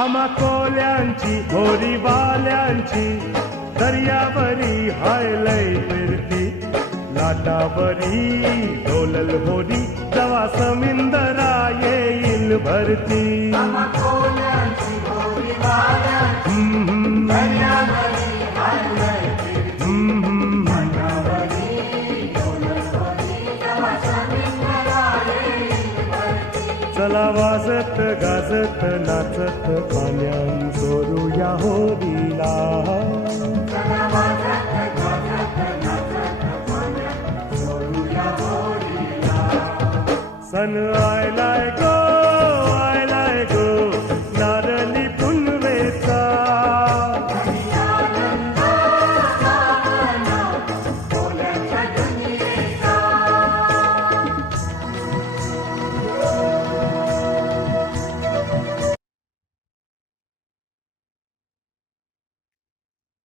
आम्हा कोल्यांची होरी बाल्यांची दर्यावरी हायलय फिरती लाटावरी डोलल होरी जवा समिंदरा येईल भरती चला वाजत गाजत नाचत पाण्यान सोडूया होरीला सन आयला